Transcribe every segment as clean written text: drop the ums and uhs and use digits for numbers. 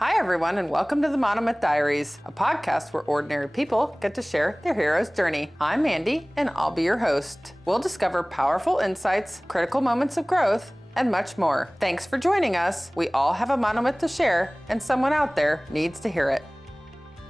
Hi, everyone, and welcome to the Monomyth Diaries, a podcast where ordinary people get to share their hero's journey. I'm Mandy, and I'll be your host. We'll discover powerful insights, critical moments of growth, and much more. Thanks for joining us. We all have a monomyth to share, and someone out there needs to hear it.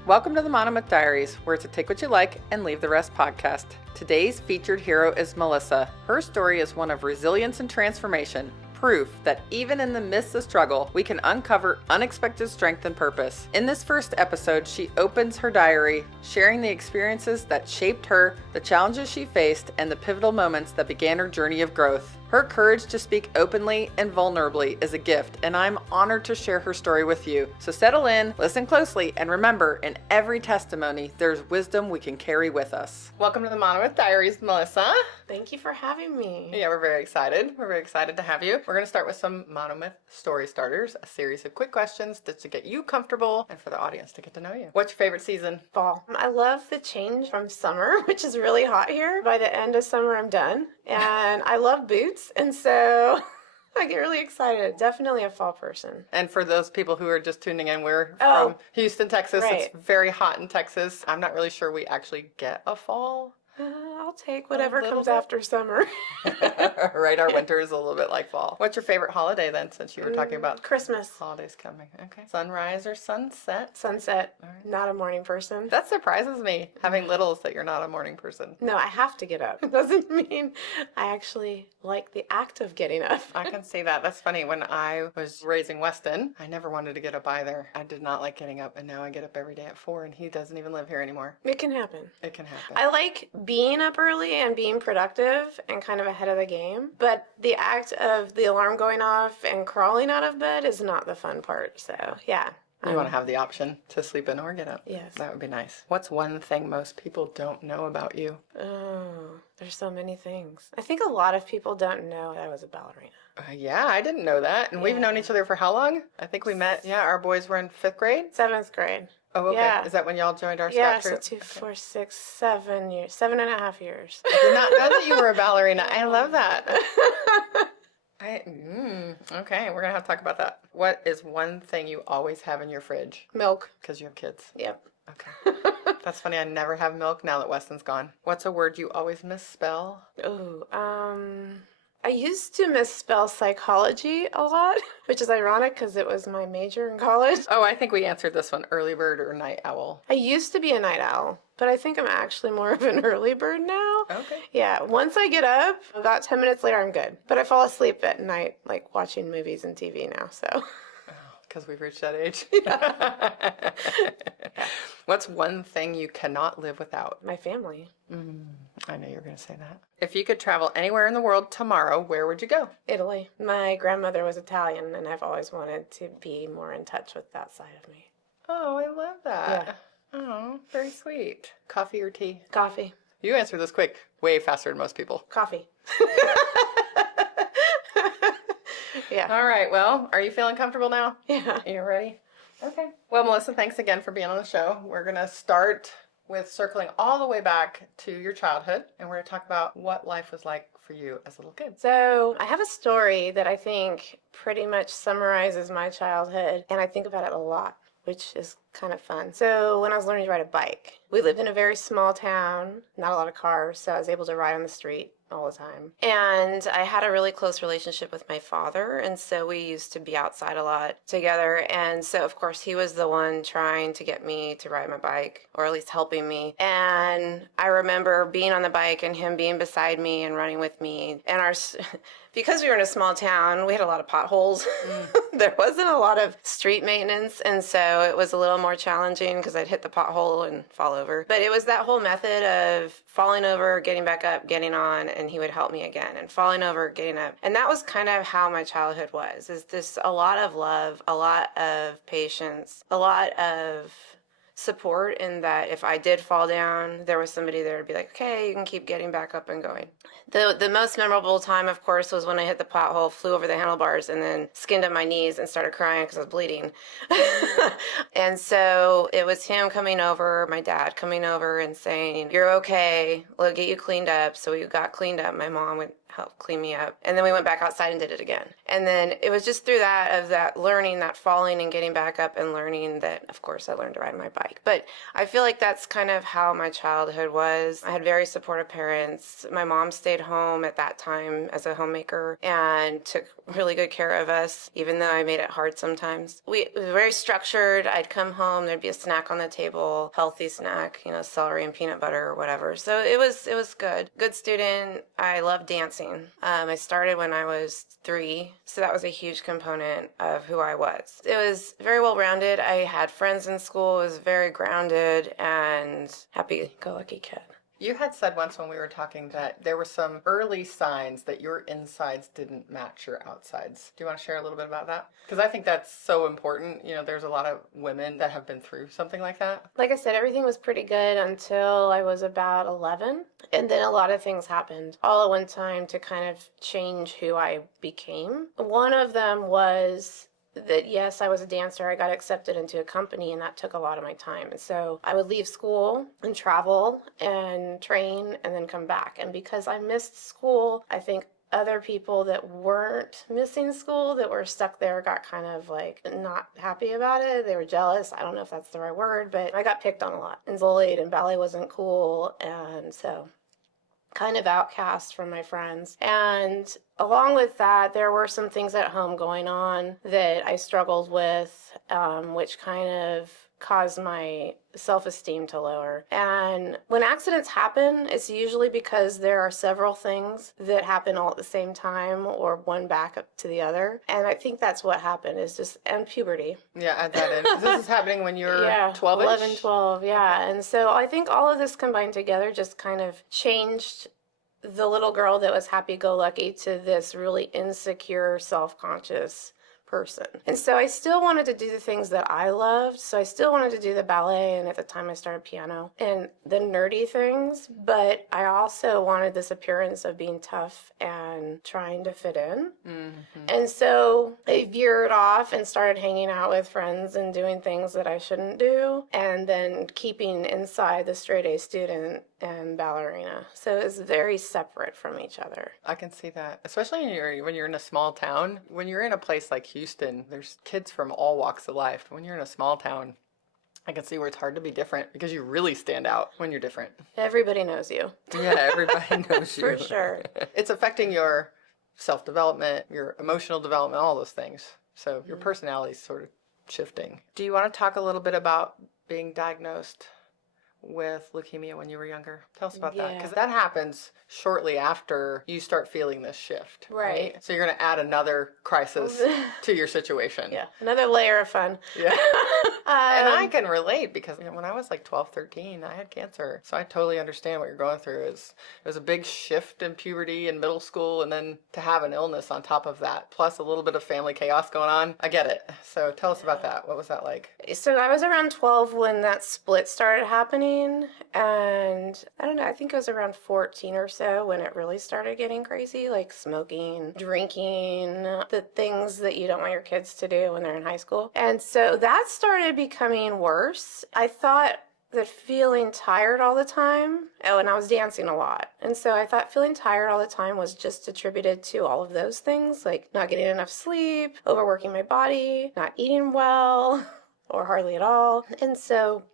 Welcome to the Monomyth Diaries, where it's a take what you like and leave the rest podcast. Today's featured hero is Melissa. Her story is one of resilience and transformation. Proof that even in the midst of struggle, we can uncover unexpected strength and purpose. In this first episode, she opens her diary, sharing the experiences that shaped her, the challenges she faced, and the pivotal moments that began her journey of growth. Her courage to speak openly and vulnerably is a gift, and I'm honored to share her story with you. So settle in, listen closely, and remember, in every testimony, there's wisdom we can carry with us. Welcome to the Monomyth Diaries, Melissa. Thank you for having me. Yeah, we're very excited. We're very excited to have you. We're going to start with some Monomyth story starters, a series of quick questions just to get you comfortable and for the audience to get to know you. What's your favorite season? Fall. I love the change from summer, which is really hot here. By the end of summer, I'm done. And I love boots, and so I get really excited. Definitely a fall person. And for those people who are just tuning in, we're from Houston, Texas. Right. It's very hot in Texas. I'm not really sure we actually get a fall. I'll take whatever comes after summer. Right, our winter is a little bit like fall. What's your favorite holiday then, since you were talking about Christmas. holidays coming? Okay. Sunrise or sunset? Sunset. All right. Not a morning person. That surprises me, having littles, that you're not a morning person. No, I have to get up. It doesn't mean I actually like the act of getting up. I can see that. That's funny. When I was raising Weston, I never wanted to get up either. I did not like getting up, and now I get up every day at 4, and he doesn't even live here anymore. It can happen. It can happen. I like being up early and being productive and kind of ahead of the game, but the act of the alarm going off and crawling out of bed is not the fun part. So, yeah. You want to have the option to sleep in or get up. Yes. That would be nice. What's one thing most people don't know about you? Oh, there's so many things. I think a lot of people don't know I was a ballerina. Yeah, I didn't know that. And we've known each other for how long? I think we met, our boys were in 5th grade. 7th grade. Oh, okay. Yeah. Is that when y'all joined our Yeah, scout so troop? 2, 4, 6, 7 years. 7.5 years. I did not know that you were a ballerina. I love that. Okay, we're going to have to talk about that. What is one thing you always have in your fridge? Milk. Because you have kids. Yep. Okay. That's funny. I never have milk now that Weston's gone. What's a word you always misspell? Oh, I used to misspell psychology a lot, which is ironic because it was my major in college. Oh, I think we answered this one. Early bird or night owl? I used to be a night owl, but I think I'm actually more of an early bird now. Okay. Yeah, once I get up, about 10 minutes later, I'm good. But I fall asleep at night, like watching movies and TV now, so. Because we've reached that age. What's one thing you cannot live without? My family. I know you were going to say that. If you could travel anywhere in the world tomorrow, where would you go? Italy. My grandmother was Italian, and I've always wanted to be more in touch with that side of me. Oh, I love that. Yeah. Oh, very sweet. Coffee or tea? Coffee. You answered this quick, way faster than most people. Coffee. Yeah. All right, well, are you feeling comfortable now? Yeah. You ready? Okay. Well, Melissa, thanks again for being on the show. We're going to start with circling all the way back to your childhood, and we're going to talk about what life was like for you as a little kid. So I have a story that I think pretty much summarizes my childhood, and I think about it a lot, which is kind of fun. So when I was learning to ride a bike, we lived in a very small town, not a lot of cars, so I was able to ride on the street all the time. And I had a really close relationship with my father, and so we used to be outside a lot together. And so, of course, he was the one trying to get me to ride my bike, or at least helping me. And I remember being on the bike and him being beside me and running with me. And because we were in a small town, we had a lot of potholes. There wasn't a lot of street maintenance, and so it was a little more challenging because I'd hit the pothole and fall over. But it was that whole method of falling over, getting back up, getting on, and he would help me again, and falling over, getting up. And that was kind of how my childhood was, is this a lot of love, a lot of patience, a lot of support in that if I did fall down, there was somebody there to be like, okay, you can keep getting back up and going. The most memorable time, of course, was when I hit the pothole, flew over the handlebars, and then skinned up my knees and started crying because I was bleeding. And so it was him coming over, my dad coming over and saying, you're okay, we'll get you cleaned up. So we got cleaned up. My mom helped clean me up. And then we went back outside and did it again. And then it was just through that learning, that falling and getting back up and learning that, of course, I learned to ride my bike. But I feel like that's kind of how my childhood was. I had very supportive parents. My mom stayed home at that time as a homemaker and took really good care of us, even though I made it hard sometimes. It was very structured. I'd come home, there'd be a snack on the table, healthy snack, celery and peanut butter or whatever. So it was good. Good student. I loved dancing. I started when I was 3, so that was a huge component of who I was. It was very well-rounded. I had friends in school. It was very grounded and happy-go-lucky kid. You had said once when we were talking that there were some early signs that your insides didn't match your outsides. Do you want to share a little bit about that? Because I think that's so important. There's a lot of women that have been through something like that. Like I said, everything was pretty good until I was about 11. And then a lot of things happened all at one time to kind of change who I became. One of them was that, yes, I was a dancer. I got accepted into a company, and that took a lot of my time. And so I would leave school and travel and train and then come back. And because I missed school, I think other people that weren't missing school, that were stuck there, got kind of like not happy about it. They were jealous. I don't know if that's the right word, but I got picked on a lot and bullied, and ballet wasn't cool. And so kind of outcast from my friends. And along with that, there were some things at home going on that I struggled with, which kind of caused my self-esteem to lower. And when accidents happen, it's usually because there are several things that happen all at the same time, or one back up to the other. And I think that's what happened, and puberty. Yeah, add that in. This is happening when you're 12-ish? 11, 12, yeah. Okay. And so I think all of this combined together just kind of changed the little girl that was happy-go-lucky to this really insecure, self-conscious person. And so I still wanted to do the things that I loved. So I still wanted to do the ballet, and at the time I started piano and the nerdy things, but I also wanted this appearance of being tough and trying to fit in. Mm-hmm. And so I veered off and started hanging out with friends and doing things that I shouldn't do, and then keeping inside the straight A student and ballerina. So it's very separate from each other. I can see that, especially when you're in a small town. When you're in a place like Houston, there's kids from all walks of life. When you're in a small town, I can see where it's hard to be different, because you really stand out when you're different. Everybody knows you. Yeah, everybody knows you. For sure. It's affecting your self-development, your emotional development, all those things. So your personality's sort of shifting. Do you want to talk a little bit about being diagnosed with leukemia when you were younger? Tell us about that, because that happens shortly after you start feeling this shift, right? So you're going to add another crisis to your situation. Yeah, another layer of fun. Yeah. And I can relate, because when I was like 12, 13, I had cancer. So I totally understand what you're going through. It was a big shift in puberty and middle school, and then to have an illness on top of that, plus a little bit of family chaos going on. I get it. So tell us about that. What was that like? So I was around 12 when that split started happening, and I don't know, I think it was around 14 or so when it really started getting crazy, like smoking, drinking, the things that you don't want your kids to do when they're in high school. And so that started becoming worse. I thought that feeling tired all the time, and I was dancing a lot. And so I thought feeling tired all the time was just attributed to all of those things, like not getting enough sleep, overworking my body, not eating well, or hardly at all. And so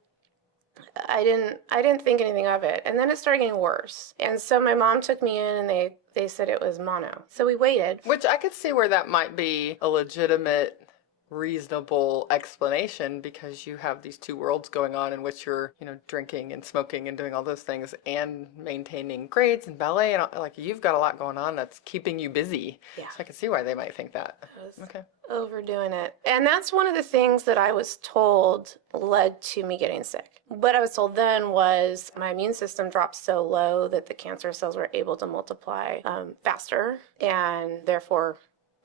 I didn't think anything of it. And then it started getting worse. And so my mom took me in, and they said it was mono. So we waited. Which I could see where that might be a legitimate, reasonable explanation, because you have these two worlds going on in which you're, drinking and smoking and doing all those things and maintaining grades and ballet, and like you've got a lot going on that's keeping you busy. Yeah. So I can see why they might think that. Okay. Overdoing it. And that's one of the things that I was told led to me getting sick. What I was told then was my immune system dropped so low that the cancer cells were able to multiply faster, and therefore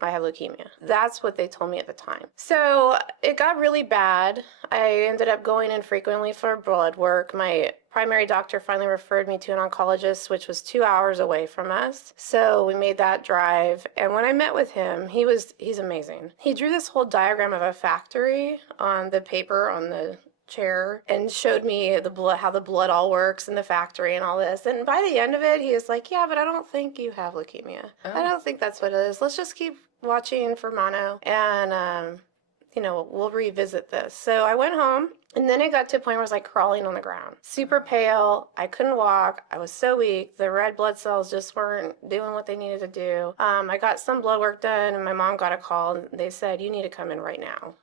I have leukemia. That's what they told me at the time. So it got really bad. I ended up going in frequently for blood work. My primary doctor finally referred me to an oncologist, which was 2 hours away from us. So we made that drive. And when I met with him, he's amazing. He drew this whole diagram of a factory on the paper on the chair and showed me the blood, how the blood all works in the factory and all this. And by the end of it, he was like, yeah, but I don't think you have leukemia. Oh. I don't think that's what it is. Let's just keep watching for mono and, we'll revisit this. So I went home. And then it got to a point where I was like crawling on the ground. Super pale. I couldn't walk. I was so weak. The red blood cells just weren't doing what they needed to do. I got some blood work done, and my mom got a call, and they said, you need to come in right now.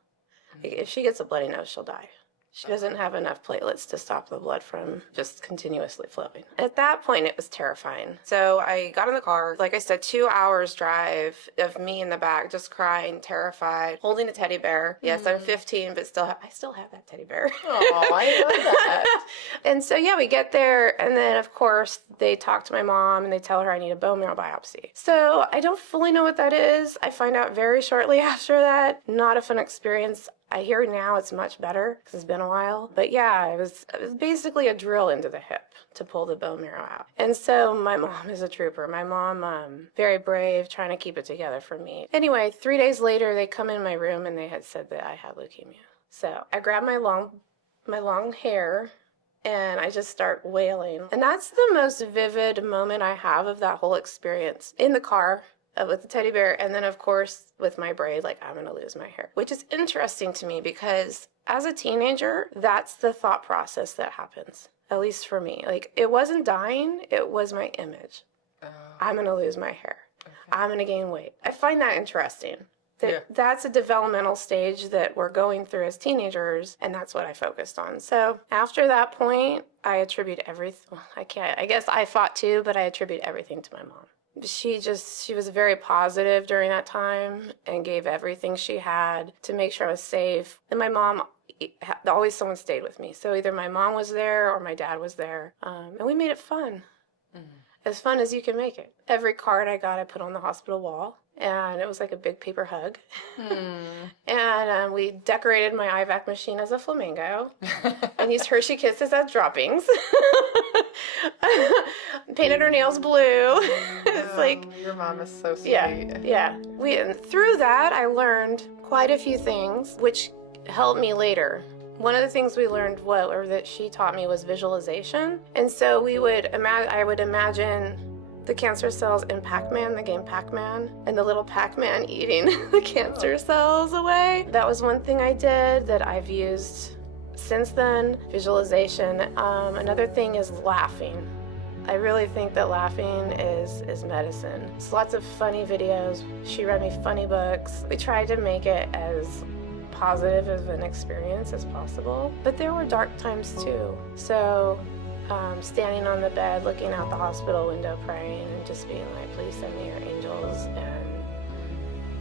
If she gets a bloody nose, she'll die. She doesn't have enough platelets to stop the blood from just continuously flowing. At that point, it was terrifying. So I got in the car, like I said, 2 hours drive of me in the back, just crying, terrified, holding a teddy bear. Yes, I'm 15, but I still have that teddy bear. Oh, I love that. And so, we get there, and then, of course, they talk to my mom, and they tell her I need a bone marrow biopsy. So I don't fully know what that is. I find out very shortly after that. Not a fun experience. I hear now it's much better because it's been a while. But yeah, it was basically a drill into the hip to pull the bone marrow out. And so my mom is a trooper. My mom, very brave, trying to keep it together for me. Anyway, 3 days later, they come in my room and they had said that I had leukemia. So I grabbed my long hair and I just start wailing. And that's the most vivid moment I have of that whole experience. In the car, with the teddy bear, and then of course with my braid, like I'm gonna lose my hair, which is interesting to me because as a teenager, that's the thought process that happens, at least for me. Like, it wasn't dying, it was my image. I'm gonna lose my hair. Okay. I'm gonna gain weight. I find that interesting. That's a developmental stage that we're going through as teenagers, and that's what I focused on. So after that point, I attribute everything. Well, I guess I fought too, but I attribute everything to my mom. She was very positive during that time and gave everything she had to make sure I was safe. And my mom, always someone stayed with me. So either my mom was there or my dad was there. And we made it fun. As fun as you can make it. Every card I got, I put on the hospital wall. And it was like a big paper hug. And we decorated my IVAC machine as a flamingo. And used Hershey Kisses as droppings. Painted her nails blue. It's like, your mom is so sweet. Yeah. Through that, I learned quite a few things, which helped me later. One of the things we learned, or that she taught me, was visualization. And so I would imagine the cancer cells in Pac-Man, the game Pac-Man, and the little Pac-Man eating the cancer cells away. That was one thing I did that I've used since then, visualization. Another thing is laughing. I really think that laughing is medicine. It's lots of funny videos. She read me funny books. We tried to make it as positive of an experience as possible, but there were dark times too. So standing on the bed, looking out the hospital window, praying and just being like, please send me your angels, and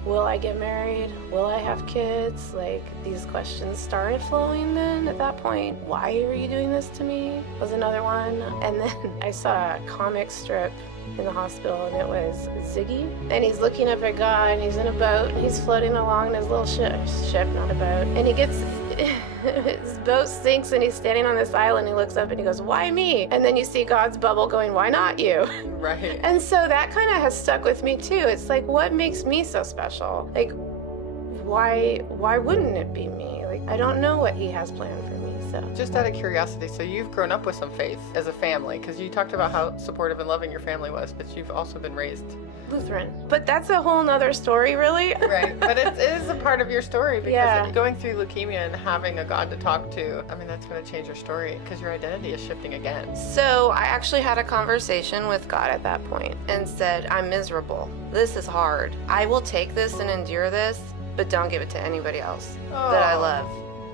will I get married? Will I have kids? Like, these questions started flowing then at that point. Why are you doing this to me? Was another one. And then I saw a comic strip in the hospital, and it was Ziggy, and he's looking up at God, and he's in a boat, and he's floating along in his little ship, not a boat, and his boat sinks, and he's standing on this island. He looks up and he goes, why me? And then you see God's bubble going, why not you? Right. And so that kind of has stuck with me too. It's like, what makes me so special? Like, why wouldn't it be me? Like, I don't know what he has planned for me. So just out of curiosity, so you've grown up with some faith as a family, because you talked about how supportive and loving your family was, but you've also been raised Lutheran. But that's a whole nother story, really. Right, but it is a part of your story, because going through leukemia and having a God to talk to, I mean, that's going to change your story, because your identity is shifting again. So I actually had a conversation with God at that point and said, I'm miserable. This is hard. I will take this and endure this, but don't give it to anybody else that I love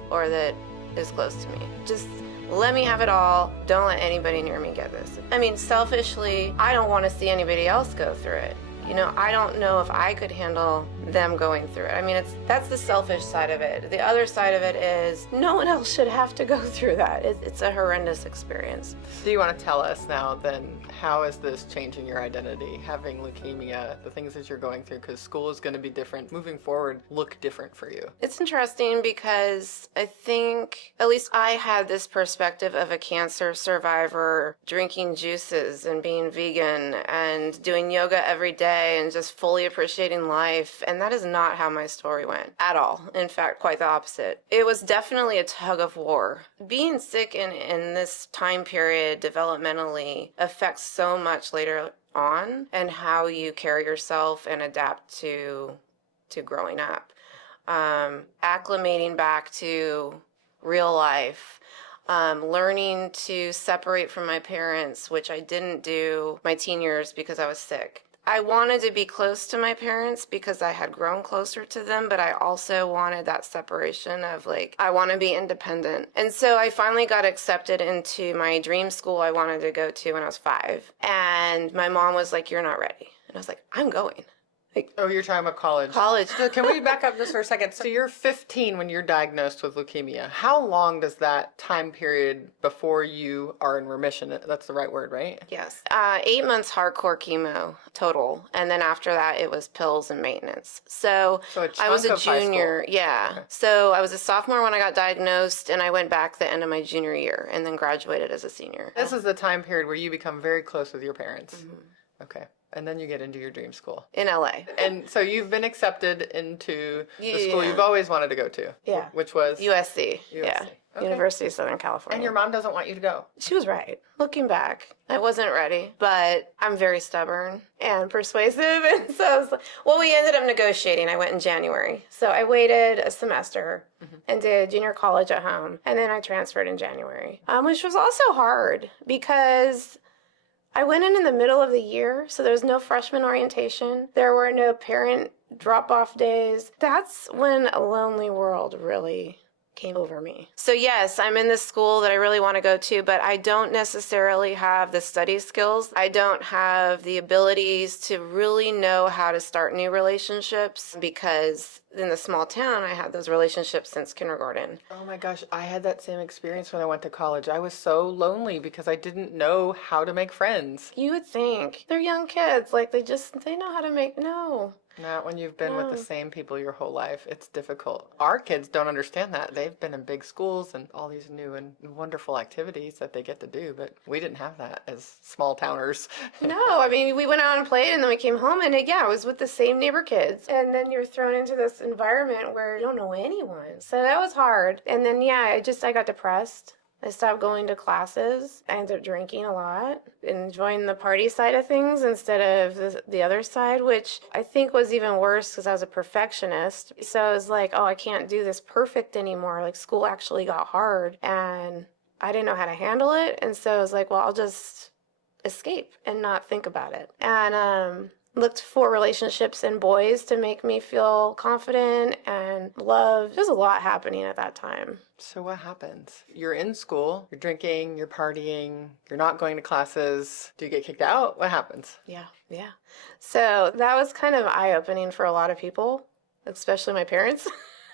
or that is close to me. Just let me have it all. Don't let anybody near me get this. I mean, selfishly, I don't want to see anybody else go through it. You know, I don't know if I could handle them going through it. I mean, that's the selfish side of it. The other side of it is no one else should have to go through that. It's a horrendous experience. Do you want to tell us now then, how is this changing your identity, having leukemia, the things that you're going through, because school is going to be different, moving forward, look different for you? It's interesting because I think, at least I had this perspective of a cancer survivor drinking juices and being vegan and doing yoga every day day and just fully appreciating life. And that is not how my story went at all. In fact, quite the opposite. It was definitely a tug of war. Being sick in this time period developmentally affects so much later on and how you carry yourself and adapt to growing up. Acclimating back to real life. Learning to separate from my parents, which I didn't do my teen years because I was sick. I wanted to be close to my parents because I had grown closer to them, but I also wanted that separation of like, I want to be independent. And so I finally got accepted into my dream school I wanted to go to when I was 5. And my mom was like, "You're not ready." And I was like, "I'm going." Like, oh, you're talking about college. College. So can we back up just for a second? So you're 15 when you're diagnosed with leukemia. How long does that time period before you are in remission? That's the right word, right? Yes. 8 months hardcore chemo total. And then after that, it was pills and maintenance. So a chunk I was a of high junior. school. Yeah. Okay. So I was a sophomore when I got diagnosed, and I went back the end of my junior year and then graduated as a senior. This is the time period where you become very close with your parents. Mm-hmm. Okay. And then you get into your dream school. In LA. And so you've been accepted into the school Yeah. you've always wanted to go to. Yeah. Which was? USC. Yeah. Okay. University of Southern California. And your mom doesn't want you to go. She was right. Looking back, I wasn't ready, but I'm very stubborn and persuasive. And so I was like, well, we ended up negotiating. I went in January. So I waited a semester and did junior college at home. And then I transferred in January, which was also hard because I went in the middle of the year, so there was no freshman orientation. There were no parent drop-off days. That's when a lonely world really came over me. So yes, I'm in this school that I really want to go to, but I don't necessarily have the study skills. I don't have the abilities to really know how to start new relationships because in the small town, I had those relationships since kindergarten. Oh my gosh, I had that same experience when I went to college. I was so lonely because I didn't know how to make friends. You would think they're young kids, like they know how to make, no. Not when you've been with the same people your whole life. It's difficult. Our kids don't understand that. They've been in big schools and all these new and wonderful activities that they get to do, but we didn't have that as small towners. No, I mean, we went out and played and then we came home and I was with the same neighbor kids. And then you're thrown into this environment where you don't know anyone. So that was hard. And then, I got depressed. I stopped going to classes. I ended up drinking a lot, enjoying the party side of things instead of the other side, which I think was even worse because I was a perfectionist. So I was like, oh, I can't do this perfect anymore. Like school actually got hard and I didn't know how to handle it. And so I was like, well, I'll just escape and not think about it. And looked for relationships and boys to make me feel confident and loved. There's a lot happening at that time. So what happens? You're in school, you're drinking, you're partying, you're not going to classes. Do you get kicked out? What happens? Yeah. So that was kind of eye-opening for a lot of people, especially my parents.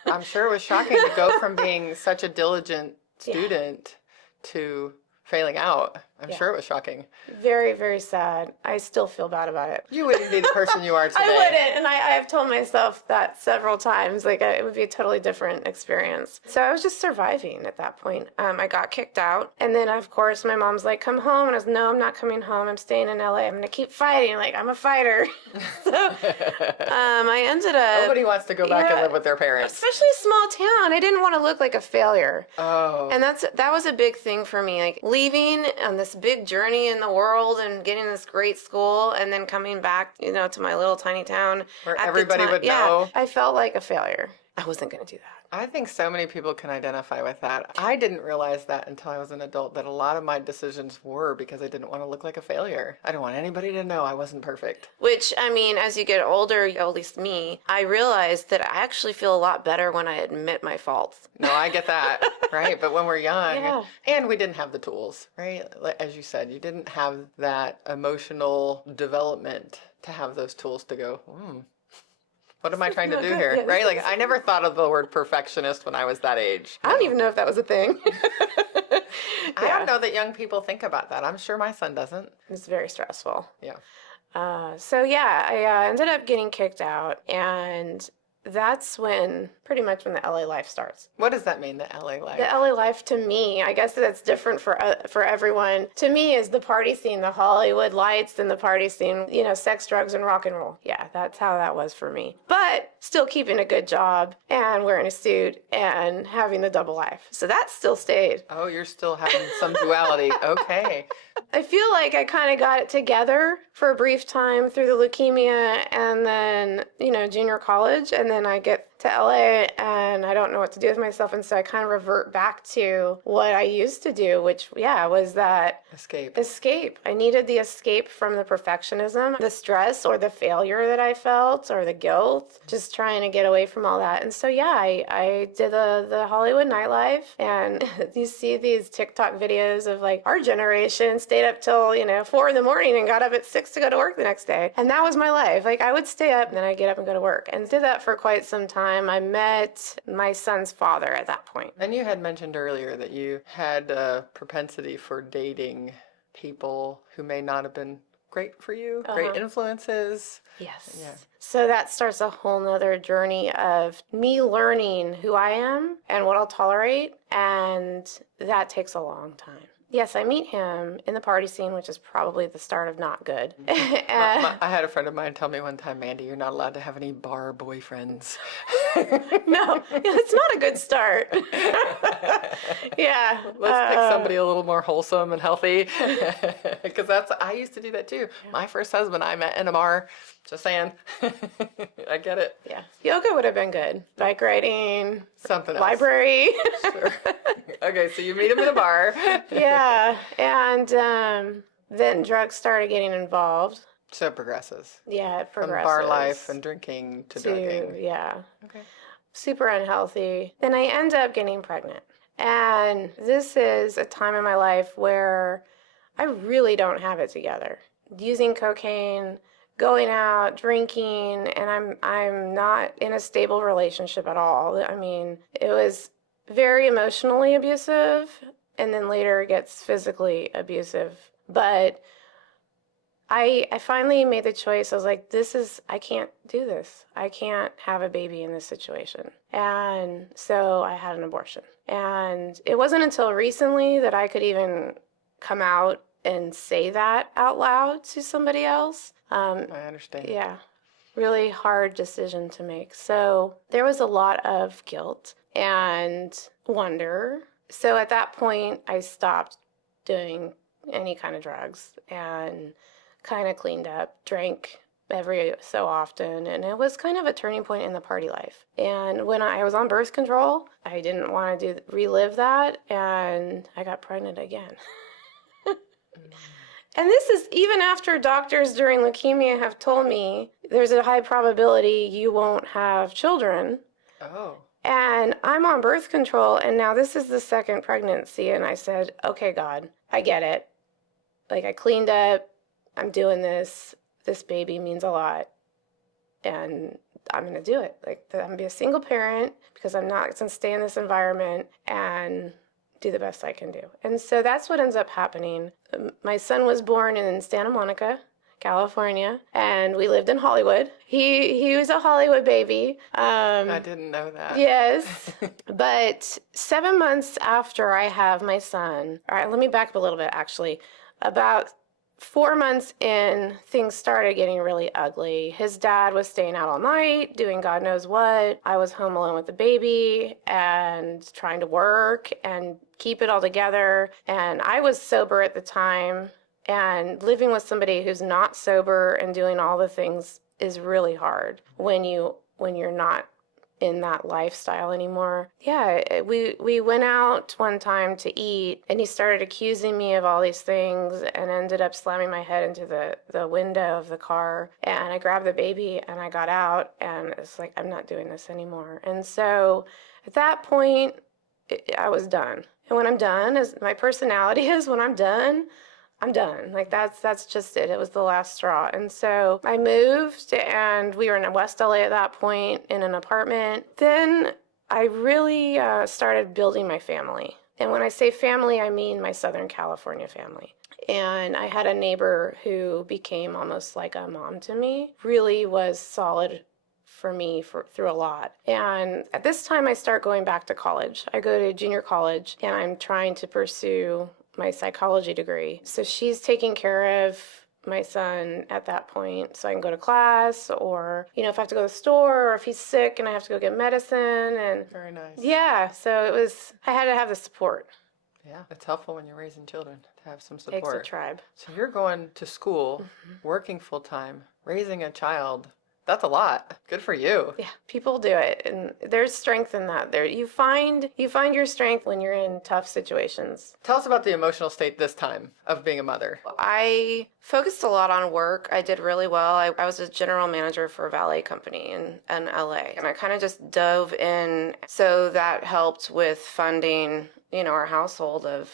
I'm sure it was shocking to go from being such a diligent student to failing out. I'm sure it was shocking. Very, very sad. I still feel bad about it. You wouldn't be the person you are today. I wouldn't, and I've told myself that several times. Like it would be a totally different experience. So I was just surviving at that point. I got kicked out, and then of course my mom's like, "Come home," and I was, "No, I'm not coming home. I'm staying in LA. I'm gonna keep fighting. Like I'm a fighter." So I ended up. Nobody wants to go back and live with their parents, especially a small town. I didn't want to look like a failure. Oh, and that was a big thing for me. Like leaving on this big journey in the world and getting this great school and then coming back, to my little tiny town where everybody would know. I felt like a failure. I wasn't going to do that. I think so many people can identify with that. I didn't realize that until I was an adult, that a lot of my decisions were because I didn't want to look like a failure. I didn't want anybody to know I wasn't perfect. Which, I mean, as you get older, at least me, I realized that I actually feel a lot better when I admit my faults. No, I get that, right? But when we're young, and we didn't have the tools, right? As you said, you didn't have that emotional development to have those tools to go, what am I trying to do here? Right? Like, I never thought of the word perfectionist when I was that age. I don't even know if that was a thing. I don't know that young people think about that. I'm sure my son doesn't. It's very stressful. Yeah. I ended up getting kicked out, and that's when, pretty much when the LA life starts. What does that mean, the LA life? The LA life to me, I guess that's different for everyone. To me is the party scene, the Hollywood lights and the party scene, sex, drugs, and rock and roll. Yeah, that's how that was for me. But still keeping a good job and wearing a suit and having the double life. So that still stayed. Oh, you're still having some duality. Okay. I feel like I kind of got it together for a brief time through the leukemia and then, junior college. And then I get to LA and I don't know what to do with myself. And so I kind of revert back to what I used to do, which, was that escape. I needed the escape from the perfectionism, the stress or the failure that I felt or the guilt, just trying to get away from all that. And so, I did the Hollywood nightlife, and you see these TikTok videos of like our generation stayed up till, 4 a.m. and got up at 6 to go to work the next day. And that was my life. Like I would stay up and then I'd get up and go to work and did that for quite some time. I met my son's father at that point. And you had mentioned earlier that you had a propensity for dating people who may not have been great for you, great influences. Yes. Yeah. So that starts a whole nother journey of me learning who I am and what I'll tolerate. And that takes a long time. Yes, I meet him in the party scene, which is probably the start of not good. I had a friend of mine tell me one time, Mandy, you're not allowed to have any bar boyfriends. No, it's not a good start. Yeah. Let's pick somebody a little more wholesome and healthy. Because I used to do that too. Yeah. My first husband I met in a bar. Just saying. I get it. Yeah. Yoga would have been good. Bike riding. Something else. Library. Sure. Okay, so you meet him in a bar. Yeah. And then drugs started getting involved. So it progresses. Yeah, it progresses. From bar life and drinking to drugging. Yeah. Okay. Super unhealthy. Then I end up getting pregnant. And this is a time in my life where I really don't have it together. Using cocaine, going out, drinking, and I'm not in a stable relationship at all. I mean, it was very emotionally abusive, and then later it gets physically abusive. But I finally made the choice. I was like, I can't do this. I can't have a baby in this situation. And so I had an abortion. And it wasn't until recently that I could even come out and say that out loud to somebody else. I understand. Yeah, really hard decision to make. So there was a lot of guilt and wonder. So at that point, I stopped doing any kind of drugs and kind of cleaned up, drank every so often, and it was kind of a turning point in the party life. And when I was on birth control, I didn't want to relive that, and I got pregnant again. And this is even after doctors during leukemia have told me there's a high probability you won't have children. Oh. And I'm on birth control, and now this is the second pregnancy, and I said, okay, God, I get it. Like, I cleaned up, I'm doing this baby means a lot, and I'm going to do it. Like, I'm going to be a single parent because I'm not going to stay in this environment and do the best I can do. And so that's what ends up happening. My son was born in Santa Monica, California, and we lived in Hollywood. He was a Hollywood baby. I didn't know that. Yes. But 7 months after I have my son, all right, let me back up a little bit, actually. About 4 months in, things started getting really ugly. His dad was staying out all night, doing God knows what. I was home alone with the baby and trying to work and keep it all together. And I was sober at the time, and living with somebody who's not sober and doing all the things is really hard when you're not in that lifestyle anymore. Yeah, we went out one time to eat, and he started accusing me of all these things and ended up slamming my head into the window of the car. And I grabbed the baby and I got out, and it's like, I'm not doing this anymore. And so at that point, I was done. And when I'm done, as my personality is, when I'm done, I'm done. Like, that's just it. It was the last straw. And so I moved, and we were in West LA at that point in an apartment. Then I really started building my family. And when I say family, I mean my Southern California family. And I had a neighbor who became almost like a mom to me, really was solid for me through a lot. And at this time, I start going back to college. I go to junior college, and I'm trying to pursue my psychology degree. So she's taking care of my son at that point, so I can go to class, or if I have to go to the store, or if he's sick and I have to go get medicine. And very nice. Yeah, so I had to have the support. Yeah, it's helpful when you're raising children to have some support. Takes a tribe. So you're going to school, working full time, raising a child. That's a lot. Good for you. Yeah, people do it, and there's strength in that. You find your strength when you're in tough situations. Tell us about the emotional state this time of being a mother. I focused a lot on work. I did really well. I was a general manager for a valet company in LA, and I kind of just dove in. So that helped with funding, our household of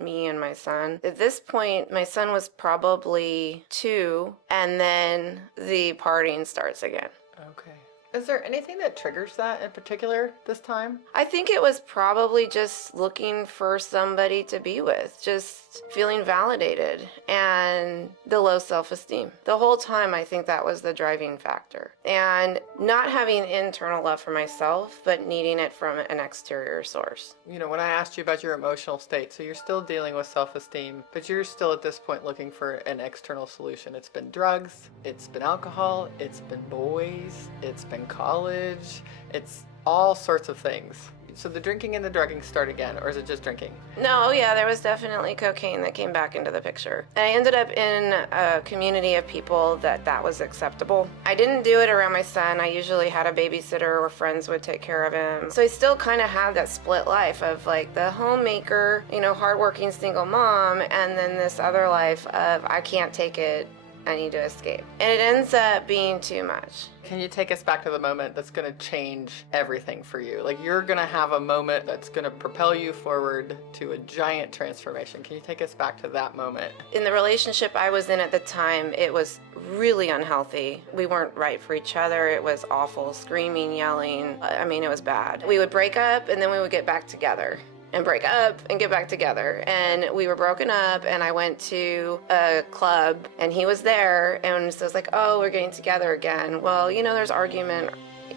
me and my son. At this point, my son was probably 2, and then the partying starts again. Okay. Is there anything that triggers that in particular this time? I think it was probably just looking for somebody to be with, just feeling validated, and the low self-esteem. The whole time, I think that was the driving factor. And not having internal love for myself, but needing it from an exterior source. When I asked you about your emotional state, so you're still dealing with self-esteem, but you're still at this point looking for an external solution. It's been drugs, it's been alcohol, it's been boys, it's been college, it's all sorts of things. So the drinking and the drugging start again, or is it just drinking? No, yeah, there was definitely cocaine that came back into the picture. And I ended up in a community of people that was acceptable. I didn't do it around my son. I usually had a babysitter or friends would take care of him. So I still kind of had that split life of like the homemaker, hardworking single mom, and then this other life of I can't take it, I need to escape. And it ends up being too much. Can you take us back to the moment that's going to change everything for you? Like you're going to have a moment that's going to propel you forward to a giant transformation. Can you take us back to that moment? In the relationship I was in at the time, it was really unhealthy. We weren't right for each other. It was awful, screaming, yelling. It was bad. We would break up and then we would get back together. And break up and get back together. And we were broken up, and I went to a club, and he was there, and so it was like, oh, we're getting together again. Well, there's argument.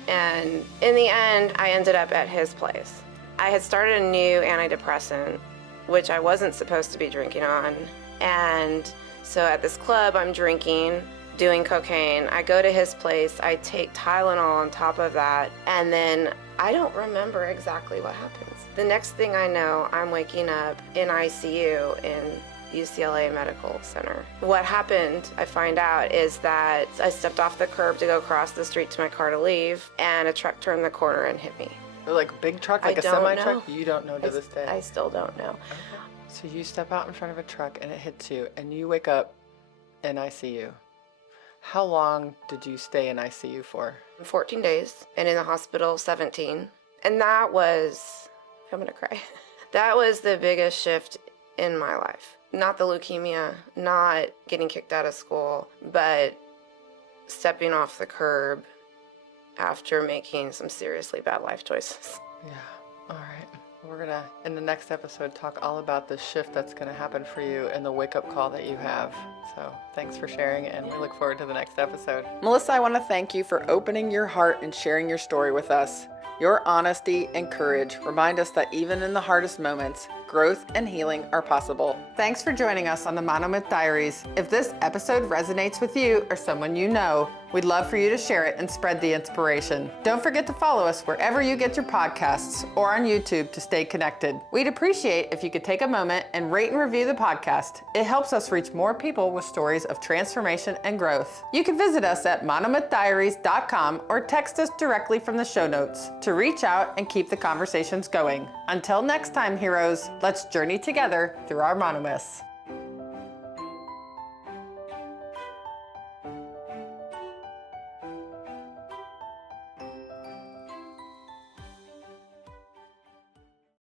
And in the end, I ended up at his place. I had started a new antidepressant, which I wasn't supposed to be drinking on. And so at this club, I'm drinking, doing cocaine. I go to his place, I take Tylenol on top of that, and then I don't remember exactly what happens. The next thing I know, I'm waking up in ICU in UCLA Medical Center. What happened, I find out, is that I stepped off the curb to go across the street to my car to leave, and a truck turned the corner and hit me. Like a big truck, like a semi-truck? You don't know to this day? I still don't know. Okay. So you step out in front of a truck and it hits you, and you wake up in ICU. How long did you stay in ICU for? 14 days, and in the hospital 17. And that was, I'm gonna cry. That was the biggest shift in my life. Not the leukemia, not getting kicked out of school, but stepping off the curb after making some seriously bad life choices. Yeah, all right. We're gonna, in the next episode, talk all about the shift that's gonna happen for you and the wake-up call that you have. So thanks for sharing, and we look forward to the next episode. Melissa, I want to thank you for opening your heart and sharing your story with us. Your honesty and courage remind us that even in the hardest moments, growth and healing are possible. Thanks for joining us on the Monomyth Diaries. If this episode resonates with you or someone you know, we'd love for you to share it and spread the inspiration. Don't forget to follow us wherever you get your podcasts or on YouTube to stay connected. We'd appreciate if you could take a moment and rate and review the podcast. It helps us reach more people with stories of transformation and growth. You can visit us at monomythdiaries.com or text us directly from the show notes to reach out and keep the conversations going. Until next time, heroes, let's journey together through our monomyths.